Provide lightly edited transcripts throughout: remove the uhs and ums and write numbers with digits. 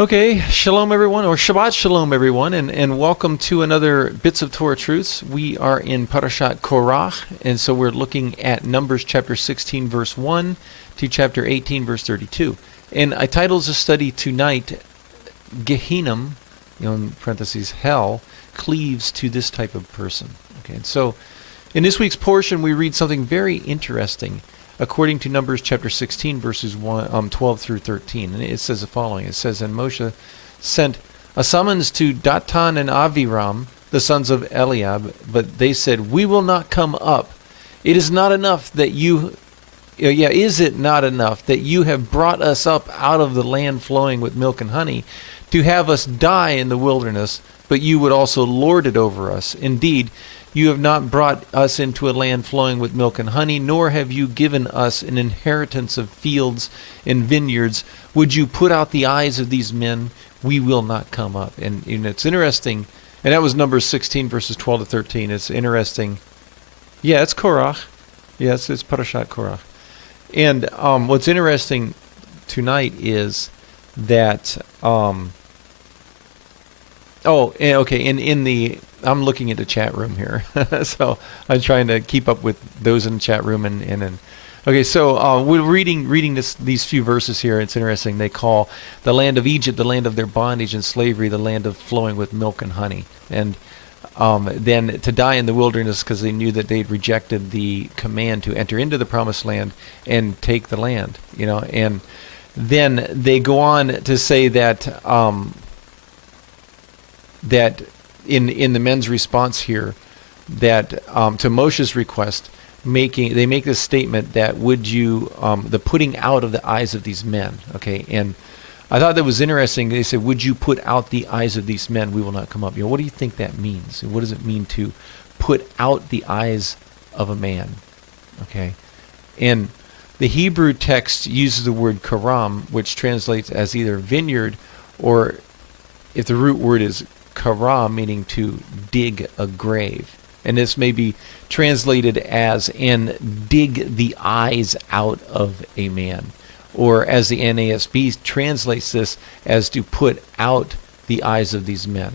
Okay, shalom everyone, or Shabbat shalom everyone, and welcome to another Bits of Torah Truths. We are in Parashat Korach, and so we're looking at Numbers chapter 16 verse 1 to chapter 18 verse 32. And I titled the study tonight, Gehenom, in parentheses, hell, cleaves to this type of person. Okay, and so in this week's portion we read something very interesting according to Numbers chapter 16, verses 12 through 13. And it says the following. It says, And Moshe sent a summons to Datan and Aviram, the sons of Eliab, but they said, We will not come up. It is not enough that is it not enough that you have brought us up out of the land flowing with milk and honey, to have us die in the wilderness, but you would also lord it over us? Indeed, you have not brought us into a land flowing with milk and honey, nor have you given us an inheritance of fields and vineyards. Would you put out the eyes of these men? We will not come up. And it's interesting, and that was Numbers 16, verses 12 to 13. It's interesting. Yeah, it's Korach. Yes, it's Parashat Korach. And what's interesting tonight is that... I'm looking at the chat room here, so I'm trying to keep up with those in the chat room. Okay, so we're reading these few verses here. It's interesting. They call the land of Egypt the land of their bondage and slavery, the land of flowing with milk and honey. And then to die in the wilderness because they knew that they'd rejected the command to enter into the promised land and take the land. And then they go on to say that that in the men's response here, that to Moshe's request, they make this statement that would you the putting out of the eyes of these men. Okay, and I thought that was interesting. They said, would you put out the eyes of these men? We will not come up. What do you think that means? What does it mean to put out the eyes of a man? Okay, and the Hebrew text uses the word karam, which translates as either vineyard, or if the root word is kara, meaning to dig a grave. And this may be translated as, and dig the eyes out of a man. Or as the NASB translates this as to put out the eyes of these men.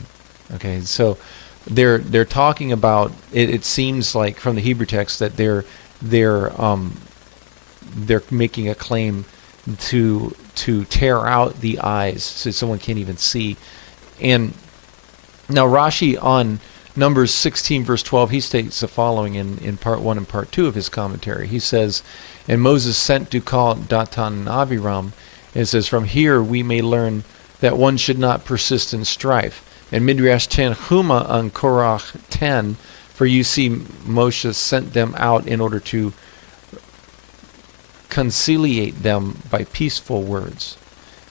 Okay, so they're talking about, it seems like from the Hebrew text that they're making a claim to tear out the eyes so someone can't even see. And now Rashi on Numbers 16 verse 12, he states the following in part 1 and part 2 of his commentary. He says, And Moses sent to call Datan and Aviram, and it says, From here we may learn that one should not persist in strife. And Midrash 10 Huma on Korach 10, for you see Moshe sent them out in order to conciliate them by peaceful words.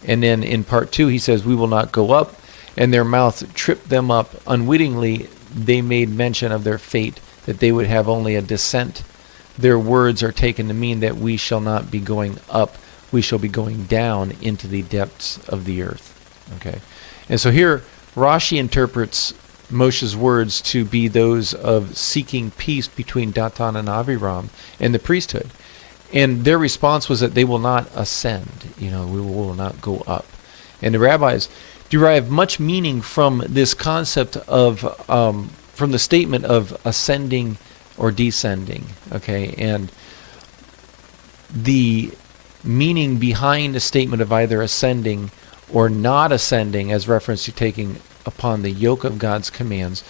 And then in part 2 he says, We will not go up, and their mouth tripped them up. Unwittingly, they made mention of their fate, that they would have only a descent. Their words are taken to mean that we shall not be going up, we shall be going down into the depths of the earth. Okay, and so here Rashi interprets Moshe's words to be those of seeking peace between Datan and Aviram and the priesthood. And their response was that they will not ascend, we will not go up. And the rabbis derive much meaning from this concept of, from the statement of ascending or descending, okay? And the meaning behind the statement of either ascending or not ascending, as reference to taking upon the yoke of God's commands,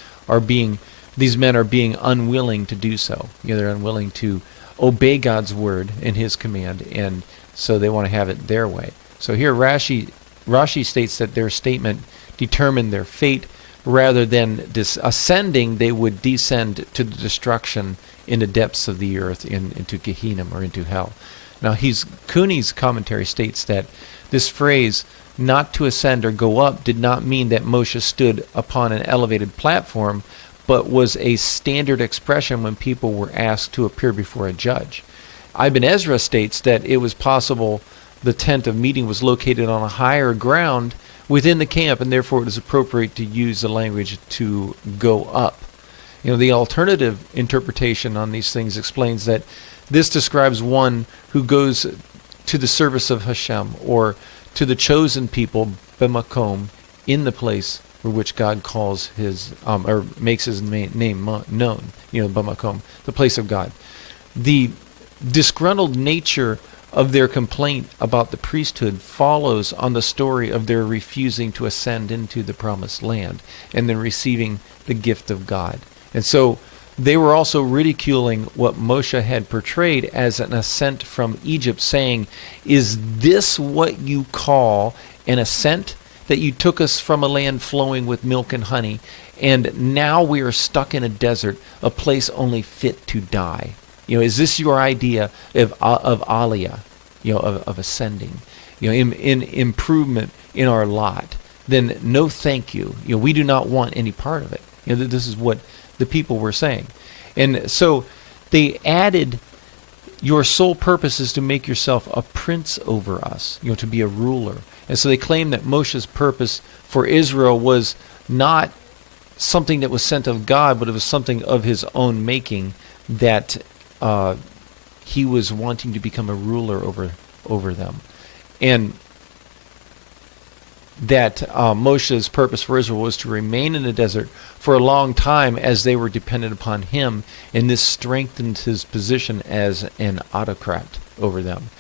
these men are being unwilling to do so. They're unwilling to obey God's word and his command, and so they want to have it their way. So here Rashi states that their statement determined their fate. Rather than ascending, they would descend to the destruction in the depths of the earth, into Gehenom, or into hell. Now, Cooney's commentary states that this phrase, not to ascend or go up, did not mean that Moshe stood upon an elevated platform, but was a standard expression when people were asked to appear before a judge. Ibn Ezra states that it was possible the tent of meeting was located on a higher ground within the camp, and therefore it is appropriate to use the language to go up. The alternative interpretation on these things explains that this describes one who goes to the service of Hashem, or to the chosen people, b'makom, in the place for which God calls his, or makes his name known, b'makom, the place of God. The disgruntled nature of their complaint about the priesthood follows on the story of their refusing to ascend into the promised land and then receiving the gift of God. And so they were also ridiculing what Moshe had portrayed as an ascent from Egypt, saying, "Is this what you call an ascent? That you took us from a land flowing with milk and honey, and now we are stuck in a desert, a place only fit to die? Is this your idea of aliyah, of ascending, in improvement in our lot? Then no, thank you. We do not want any part of it." This is what the people were saying. And so they added, your sole purpose is to make yourself a prince over us, to be a ruler. And so they claimed that Moshe's purpose for Israel was not something that was sent of God, but it was something of his own making, that he was wanting to become a ruler over them. And that Moshe's purpose for Israel was to remain in the desert for a long time as they were dependent upon him, and this strengthened his position as an autocrat over them.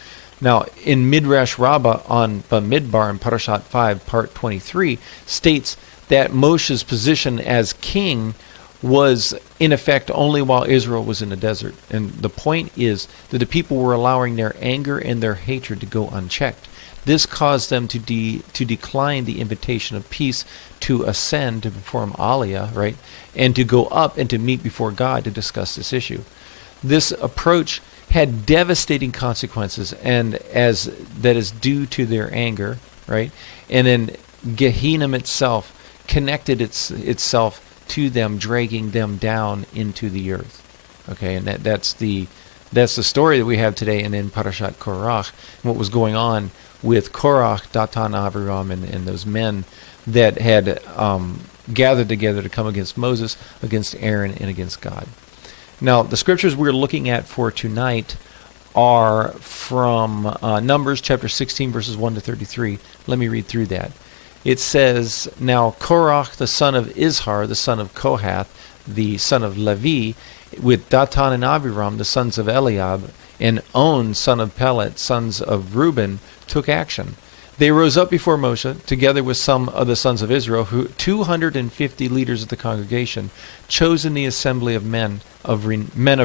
Now, in Midrash Rabbah on Bamidbar in Parashat 5, part 23, states that Moshe's position as king was in effect only while Israel was in the desert. And the point is that the people were allowing their anger and their hatred to go unchecked. This caused them to decline the invitation of peace, to ascend, to perform aliyah, right, and to go up and to meet before God to discuss this issue. This approach had devastating consequences, and as that is due to their anger, right, and then Gehenom itself connected itself to them, dragging them down into the earth. Okay, and that's the story that we have today, and in Parashat Korach, what was going on with Korach, Datan, Aviram, and those men that had gathered together to come against Moses, against Aaron, and against God. Now, the scriptures we're looking at for tonight are from Numbers chapter 16, verses 1 to 33. Let me read through that. It says, "Now Korach, the son of Izhar, the son of Kohath, the son of Levi, with Datan and Aviram, the sons of Eliab, and On, son of Pelet, sons of Reuben, took action. They rose up before Moshe, together with some of the sons of Israel, 250 leaders of the congregation, chosen the assembly of men of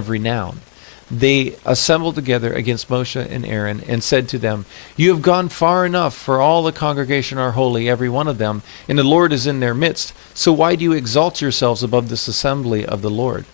renown. They assembled together against Moshe and Aaron, and said to them, 'You have gone far enough, for all the congregation are holy, every one of them, and the Lord is in their midst. So why do you exalt yourselves above this assembly of the Lord?'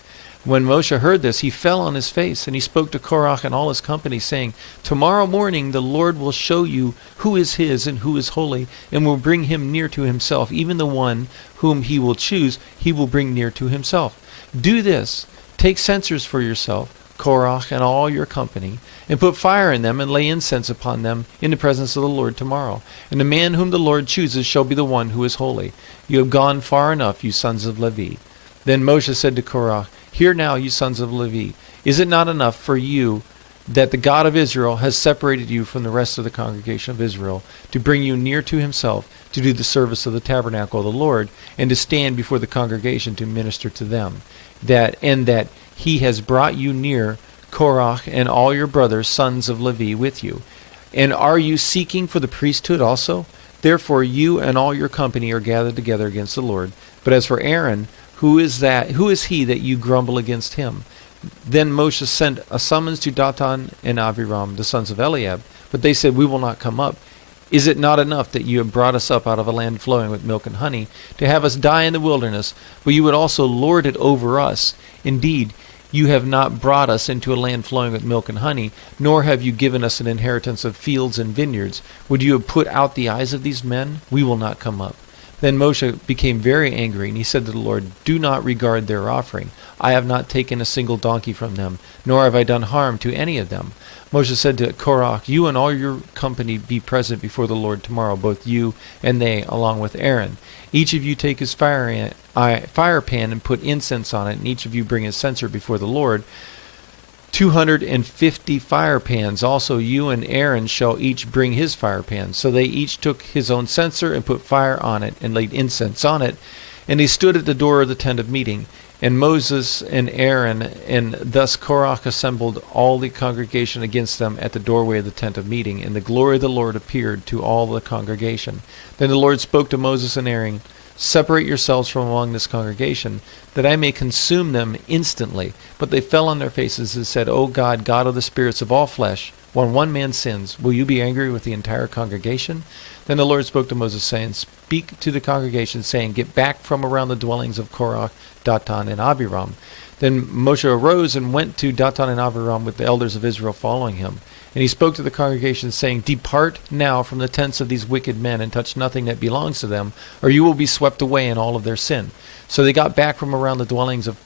When Moshe heard this, he fell on his face, and he spoke to Korach and all his company, saying, 'Tomorrow morning the Lord will show you who is his and who is holy, and will bring him near to himself. Even the one whom he will choose, he will bring near to himself. Do this, take censers for yourself, Korach and all your company, and put fire in them, and lay incense upon them in the presence of the Lord tomorrow. And the man whom the Lord chooses shall be the one who is holy. You have gone far enough, you sons of Levi.' Then Moshe said to Korach, 'Hear now, you sons of Levi, is it not enough for you that the God of Israel has separated you from the rest of the congregation of Israel, to bring you near to himself, to do the service of the tabernacle of the Lord, and to stand before the congregation to minister to them? That he has brought you near, Korach and all your brothers, sons of Levi, with you. And are you seeking for the priesthood also? Therefore you and all your company are gathered together against the Lord. But as for Aaron, who is he that you grumble against him?' Then Moshe sent a summons to Datan and Aviram, the sons of Eliab. But they said, 'We will not come up. Is it not enough that you have brought us up out of a land flowing with milk and honey, to have us die in the wilderness? But you would also lord it over us. Indeed, you have not brought us into a land flowing with milk and honey, nor have you given us an inheritance of fields and vineyards. Would you have put out the eyes of these men? We will not come up.' Then Moshe became very angry, and he said to the Lord, 'Do not regard their offering. I have not taken a single donkey from them, nor have I done harm to any of them.' Moshe said to Korach, 'You and all your company be present before the Lord tomorrow, both you and they, along with Aaron. Each of you take his fire pan and put incense on it, and each of you bring his censer before the Lord. 250 fire pans. Also you and Aaron shall each bring his fire pan. So they each took his own censer and put fire on it and laid incense on it. And he stood at the door of the tent of meeting. And Moses and Aaron, and thus Korach assembled all the congregation against them at the doorway of the tent of meeting. And the glory of the Lord appeared to all the congregation. Then the Lord spoke to Moses and Aaron, separate yourselves from among this congregation, that I may consume them instantly. But they fell on their faces and said, O God, God of the spirits of all flesh, when one man sins, will you be angry with the entire congregation? Then the Lord spoke to Moses, saying, speak to the congregation, saying, get back from around the dwellings of Korach, Datan, and Abiram. Then Moshe arose and went to Datan and Abiram with the elders of Israel following him. And he spoke to the congregation, saying, depart now from the tents of these wicked men, and touch nothing that belongs to them, or you will be swept away in all of their sin. So they got back from around the dwellings of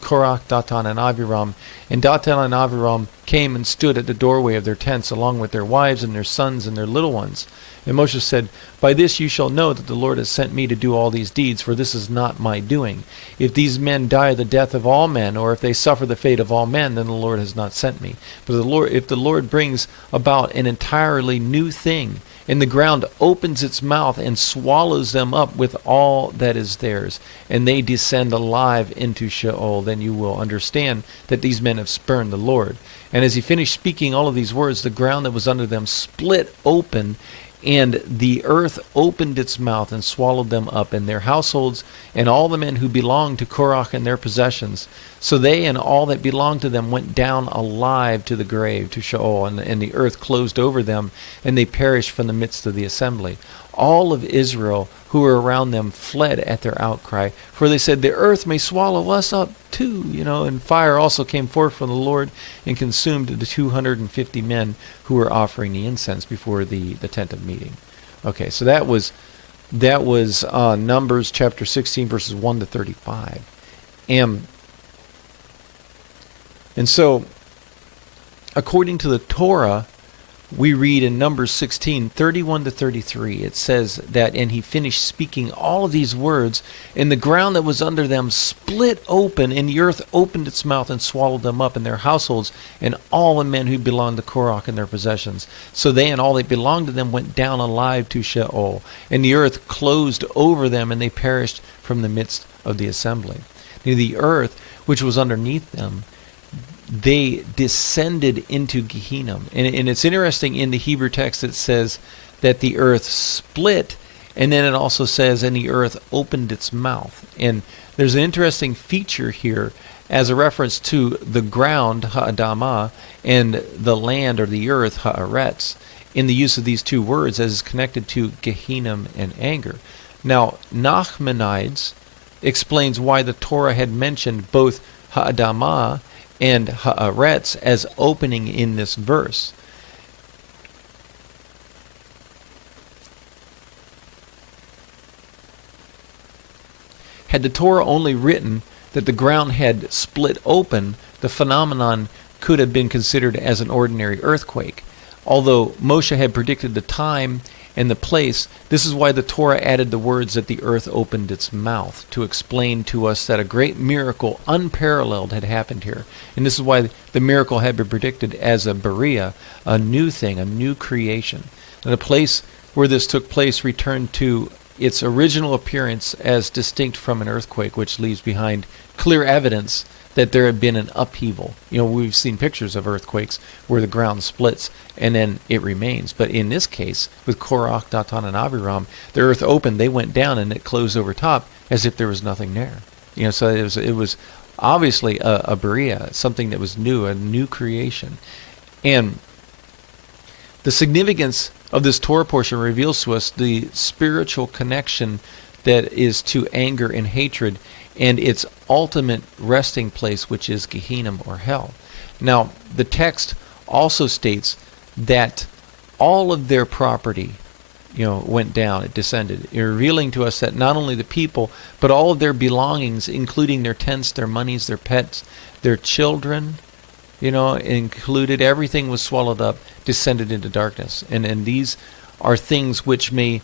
Korach, Datan, and Abiram. And Datan and Abiram came and stood at the doorway of their tents, along with their wives and their sons and their little ones. And Moshe said, by this you shall know that the Lord has sent me to do all these deeds, for this is not my doing. If these men die the death of all men, or if they suffer the fate of all men, then the Lord has not sent me. But if the Lord brings about an entirely new thing, and the ground opens its mouth and swallows them up with all that is theirs, and they descend alive into Sheol, then you will understand that these men have spurned the Lord. And as he finished speaking all of these words, the ground that was under them split open, and the earth opened its mouth and swallowed them up and their households and all the men who belonged to Korach and their possessions. So they and all that belonged to them went down alive to the grave, to Sheol, and the earth closed over them, and they perished from the midst of the assembly. All of Israel who were around them fled at their outcry, for they said, the earth may swallow us up too. And fire also came forth from the Lord and consumed the 250 men who were offering the incense before the tent of meeting. Okay, so that was Numbers chapter 16, verses 1 to 35. And so, according to the Torah, we read in Numbers 16, 31 to 33, it says that, and he finished speaking all of these words, and the ground that was under them split open, and the earth opened its mouth and swallowed them up and their households, and all the men who belonged to Korach and their possessions. So they and all that belonged to them went down alive to Sheol, and the earth closed over them, and they perished from the midst of the assembly. The earth, which was underneath them, they descended into Gehenom. And it's interesting, in the Hebrew text it says that the earth split, and then it also says, and the earth opened its mouth. And there's an interesting feature here as a reference to the ground, ha'adamah, and the land or the earth, ha'aretz, in the use of these two words as is connected to Gehenom and anger. Now, Nachmanides explains why the Torah had mentioned both ha'adamah and ha'aretz as opening in this verse. Had the Torah only written that the ground had split open, the phenomenon could have been considered as an ordinary earthquake. Although Moshe had predicted the time and the place, this is why the Torah added the words that the earth opened its mouth, to explain to us that a great miracle, unparalleled, had happened here. And this is why the miracle had been predicted as a beriah, a new thing, a new creation. And the place where this took place returned to its original appearance as distinct from an earthquake, which leaves behind clear evidence that there had been an upheaval. We've seen pictures of earthquakes where the ground splits and then it remains. But in this case, with Korach, Datan, and Abiram, the earth opened, they went down, and it closed over top as if there was nothing there. So it was obviously a beriah, something that was new, a new creation. And the significance of this Torah portion reveals to us the spiritual connection that is to anger and hatred, and its ultimate resting place, which is Gehenom, or hell. Now, the text also states that all of their property, went down, it descended, revealing to us that not only the people, but all of their belongings, including their tents, their monies, their pets, their children, included, everything was swallowed up, descended into darkness. And these are things which may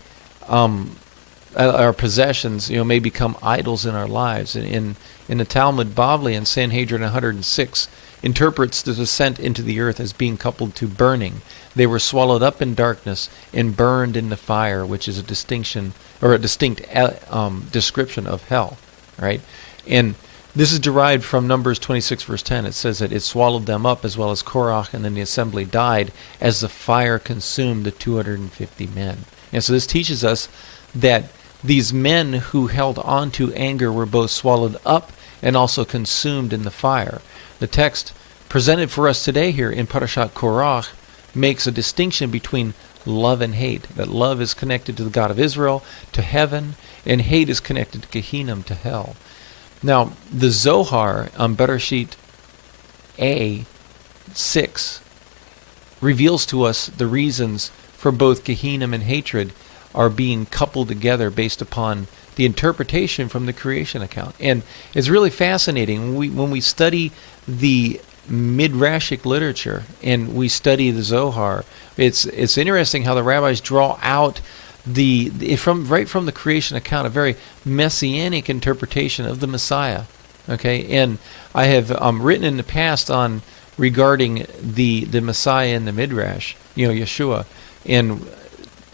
our possessions, may become idols in our lives. In the Talmud Bavli in Sanhedrin 106, interprets the descent into the earth as being coupled to burning. They were swallowed up in darkness and burned in the fire, which is a distinction or a distinct description of hell, right? And this is derived from Numbers 26 verse 10. It says that it swallowed them up as well as Korach, and then the assembly died as the fire consumed the 250 men. And so this teaches us that these men who held on to anger were both swallowed up and also consumed in the fire. The text presented for us today here in Parashat Korach makes a distinction between love and hate. That love is connected to the God of Israel, to heaven, and hate is connected to Gehenom, to hell. Now, the Zohar on Bereshit A6 reveals to us the reasons for both Gehenom and hatred are being coupled together based upon the interpretation from the creation account. And it's really fascinating when we study the Midrashic literature and we study the Zohar. It's interesting how the rabbis draw out right from the creation account a very messianic interpretation of the Messiah. Okay, and I have written in the past on regarding the Messiah in the Midrash, Yeshua, and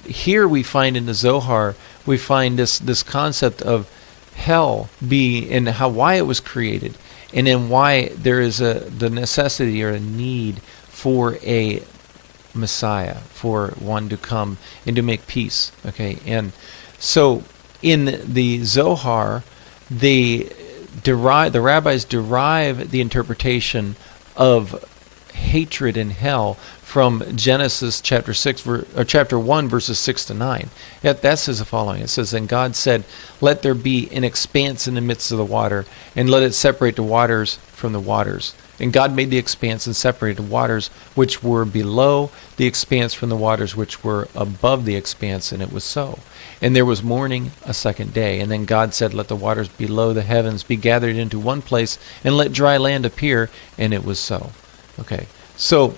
here we find in the Zohar we find this concept of hell and why it was created, and then why there is the necessity or a need for a Messiah, for one to come and to make peace. Okay, and so in the Zohar, the rabbis derive the interpretation of hatred and hell from Genesis chapter 1 verses 6 to 9. That says the following. It says, "And God said, let there be an expanse in the midst of the water, and let it separate the waters from the waters. And God made the expanse and separated the waters which were below the expanse from the waters which were above the expanse, and it was so. And there was morning a second day. And then God said, let the waters below the heavens be gathered into one place, and let dry land appear, and it was so." Okay, so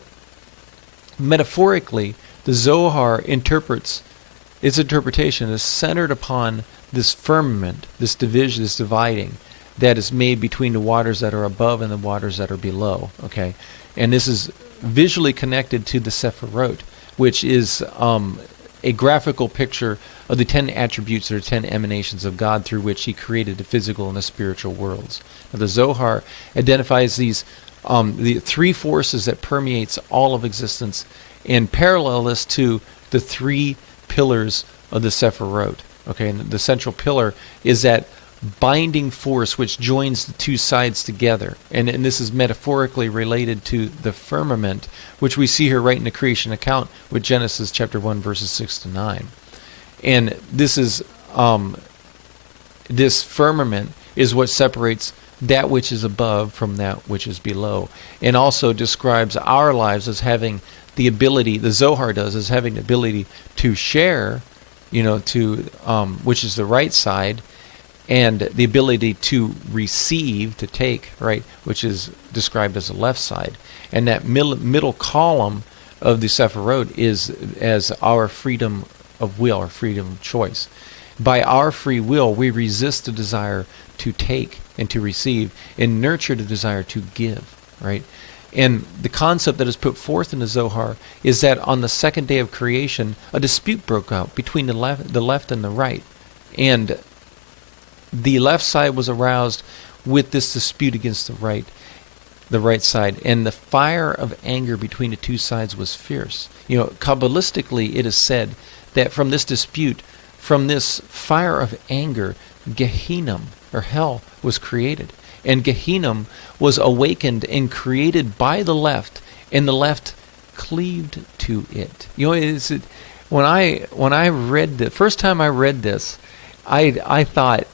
metaphorically, the Zohar its interpretation is centered upon this firmament, this division, this dividing that is made between the waters that are above and the waters that are below. Okay, and this is visually connected to the Sephirot, which is a graphical picture of the 10 attributes or 10 emanations of God through which He created the physical and the spiritual worlds. Now, the Zohar identifies these the three forces that permeates all of existence and parallel this to the three pillars of the Sephirot. Okay, and the central pillar is that binding force which joins the two sides together. And this is metaphorically related to the firmament, which we see here right in the creation account with Genesis chapter 1 verses 6 to 9. And this is this firmament is what separates that which is above from that which is below, and also describes our lives as having the ability, the Zohar does, as having the ability to share, which is the right side, and the ability to receive, to take, right, which is described as the left side. And that middle column of the Sephirot is as our freedom of will, or freedom of choice. By our free will, we resist the desire to take and to receive, and nurture the desire to give, right? And the concept that is put forth in the Zohar is that on the second day of creation, a dispute broke out between the left and the right. And the left side was aroused with this dispute against the right side. And the fire of anger between the two sides was fierce. Kabbalistically, it is said that from this dispute, from this fire of anger, Gehenom, or hell, was created. And Gehenom was awakened and created by the left, and the left cleaved to it. When I read the first time I read this, I thought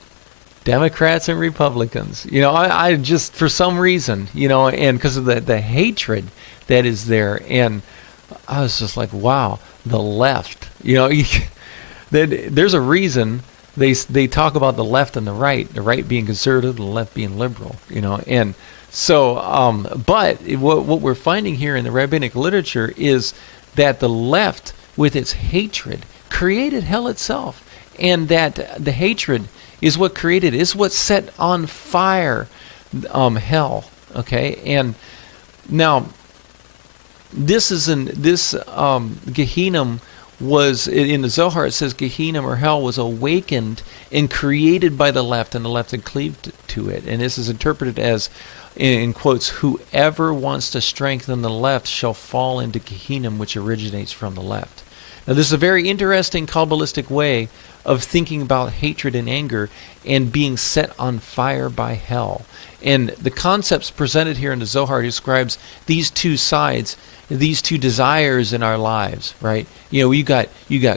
Democrats and Republicans. I just, for some reason, and because of the hatred that is there, and I was just like, wow, the left. There's a reason they talk about the left and the right being conservative, the left being liberal, and so, but what we're finding here in the rabbinic literature is that the left, with its hatred, created hell itself, and that the hatred is what created, is what set on fire hell, okay? And Now, this Gehenom was, in the Zohar it says Gehenom or hell was awakened and created by the left, and the left had cleaved to it. And this is interpreted as, in quotes, whoever wants to strengthen the left shall fall into Gehenom, which originates from the left. Now, this is a very interesting Kabbalistic way of thinking about hatred and anger and being set on fire by hell. And the concepts presented here in the Zohar describes these two sides, these two desires in our lives, right? You got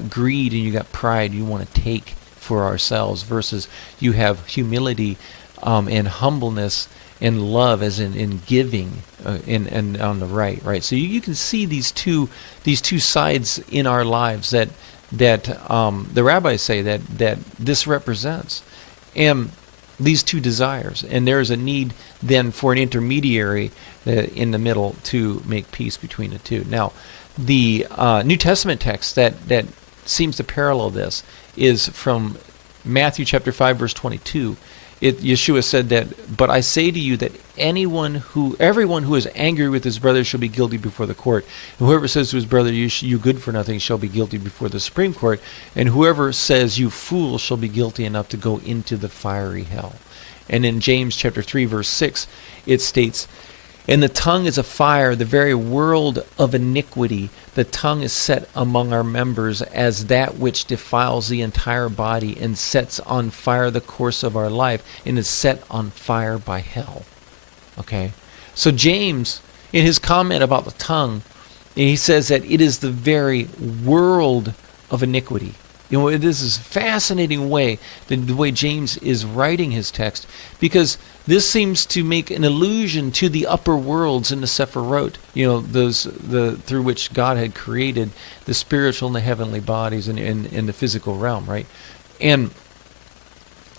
greed and you got pride. You want to take for ourselves, versus you have humility and humbleness and love, as in giving, and on the right. So you can see these two sides in our lives that the rabbis say that this represents, and these two desires. And there is a need then for an intermediary in the middle to make peace between the two. Now, the New Testament text that seems to parallel this is from Matthew chapter 5, verse 22. Yeshua said that, "But I say to you that everyone who is angry with his brother shall be guilty before the court. And whoever says to his brother, you good for nothing, shall be guilty before the Supreme Court. And whoever says, you fool, shall be guilty enough to go into the fiery hell." And in James chapter 3, verse 6, it states, "And the tongue is a fire, the very world of iniquity. The tongue is set among our members as that which defiles the entire body and sets on fire the course of our life, and is set on fire by hell." Okay? So James, in his comment about the tongue, he says that it is the very world of iniquity. This is a fascinating way, the way James is writing his text, because this seems to make an allusion to the upper worlds in the Sephirot, through which God had created the spiritual and the heavenly bodies in the physical realm, right? And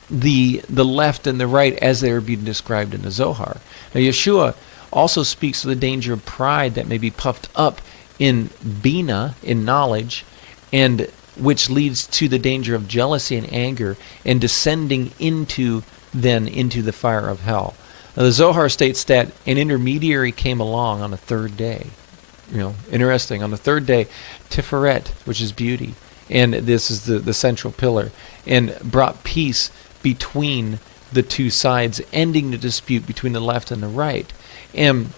the left and the right as they are being described in the Zohar. Now, Yeshua also speaks of the danger of pride that may be puffed up in Bina, in knowledge, and which leads to the danger of jealousy and anger and descending into the fire of hell. Now, the Zohar states that an intermediary came along on the third day. Interesting. On the third day, Tiferet, which is beauty, and this is the central pillar, and brought peace between the two sides, ending the dispute between the left and the right. And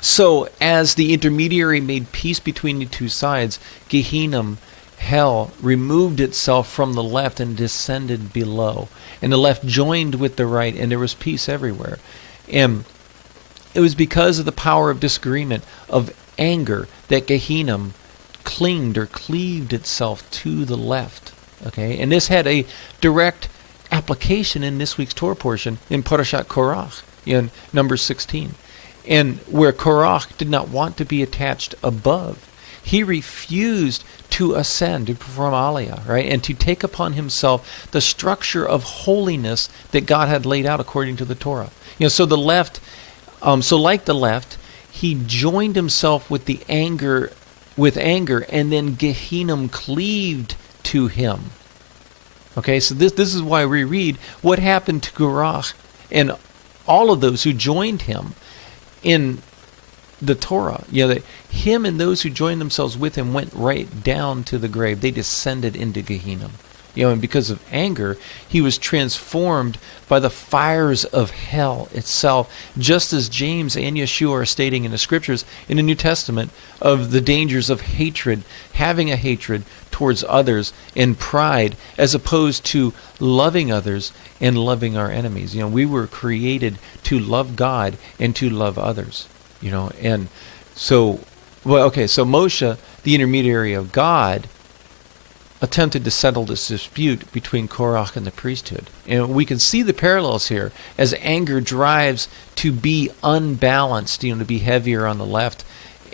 so, as the intermediary made peace between the two sides, Gehenom, hell, removed itself from the left and descended below. And the left joined with the right, and there was peace everywhere. And it was because of the power of disagreement, of anger, that Gehenom clinged or cleaved itself to the left. Okay? And this had a direct application in this week's Torah portion in Parashat Korach, in Numbers 16. And where Korach did not want to be attached above, he refused to ascend, to perform aliyah, right? And to take upon himself the structure of holiness that God had laid out according to the Torah. So the left, like the left, he joined himself with anger, and then Gehenom cleaved to him. Okay, so this is why we read what happened to Korach and all of those who joined him in the Torah. That him and those who joined themselves with him went right down to the grave. They descended into Gehenom. And because of anger, he was transformed by the fires of hell itself, just as James and Yeshua are stating in the scriptures in the New Testament of the dangers of hatred, having a hatred towards others, and pride, as opposed to loving others and loving our enemies. We were created to love God and to love others. And so, so Moshe, the intermediary of God, attempted to settle this dispute between Korach and the priesthood. And we can see the parallels here as anger drives to be unbalanced, to be heavier on the left,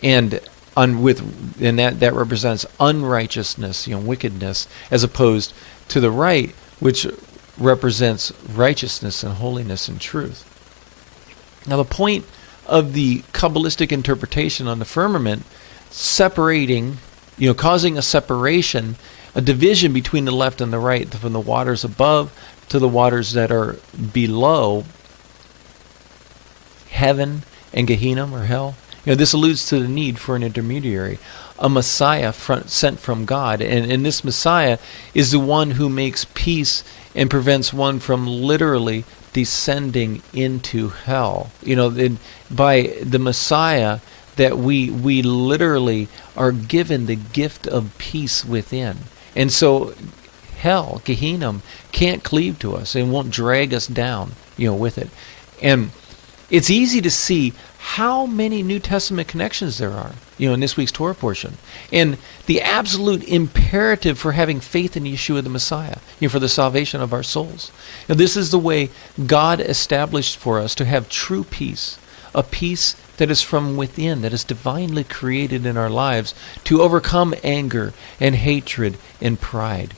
and that represents unrighteousness, wickedness, as opposed to the right, which represents righteousness and holiness and truth. Now, the point of the Kabbalistic interpretation on the firmament separating, causing a separation, a division between the left and the right, from the waters above to the waters that are below, heaven and Gehenom, or hell. This alludes to the need for an intermediary, a Messiah sent from God. And this Messiah is the one who makes peace and prevents one from literally descending into hell. By the Messiah, that we literally are given the gift of peace within. And so hell, Gehenom, can't cleave to us and won't drag us down, with it. And it's easy to see how many New Testament connections there are, in this week's Torah portion. And the absolute imperative for having faith in Yeshua the Messiah, for the salvation of our souls. This is the way God established for us to have true peace, a peace that is from within, that is divinely created in our lives to overcome anger and hatred and pride.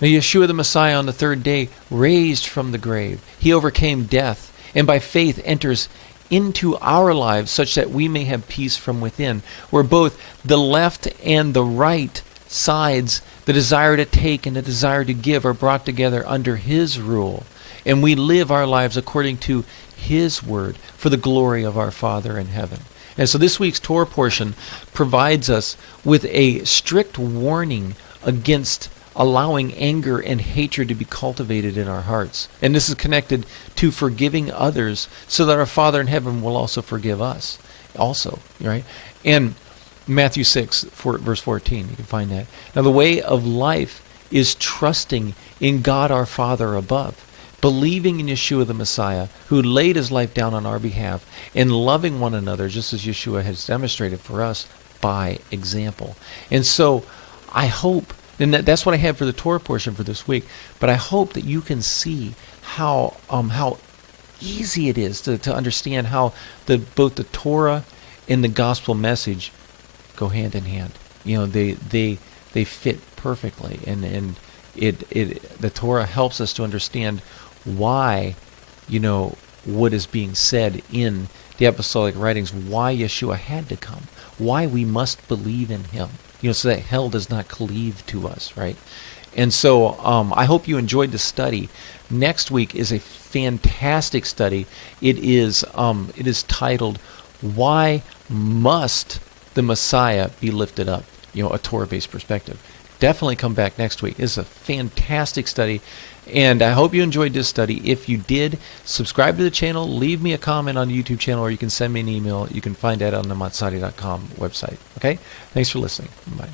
Now, Yeshua the Messiah on the third day raised from the grave. He overcame death and by faith enters into our lives such that we may have peace from within, where both the left and the right sides, the desire to take and the desire to give, are brought together under His rule. And we live our lives according to His word for the glory of our Father in heaven. And so this week's Torah portion provides us with a strict warning against allowing anger and hatred to be cultivated in our hearts. And this is connected to forgiving others so that our Father in heaven will also forgive us also, right? And Matthew 6, verse 14, you can find that. Now the way of life is trusting in God our Father above, believing in Yeshua the Messiah, who laid His life down on our behalf, and loving one another just as Yeshua has demonstrated for us by example. And so I hope, and that's what I have for the Torah portion for this week, but I hope that you can see how easy it is to understand how both the Torah and the gospel message go hand in hand. They fit perfectly, and the Torah helps us to understand why, what is being said in the apostolic writings, why Yeshua had to come, why we must believe in Him, so that hell does not cleave to us, right? And so I hope you enjoyed the study. Next week is a fantastic study. It is titled, Why Must the Messiah Be Lifted Up? A Torah-based perspective. Definitely come back next week. It's a fantastic study, and I hope you enjoyed this study. If you did, subscribe to the channel, leave me a comment on the YouTube channel, or you can send me an email. You can find that on the matsadi.com website. Okay? Thanks for listening. Bye.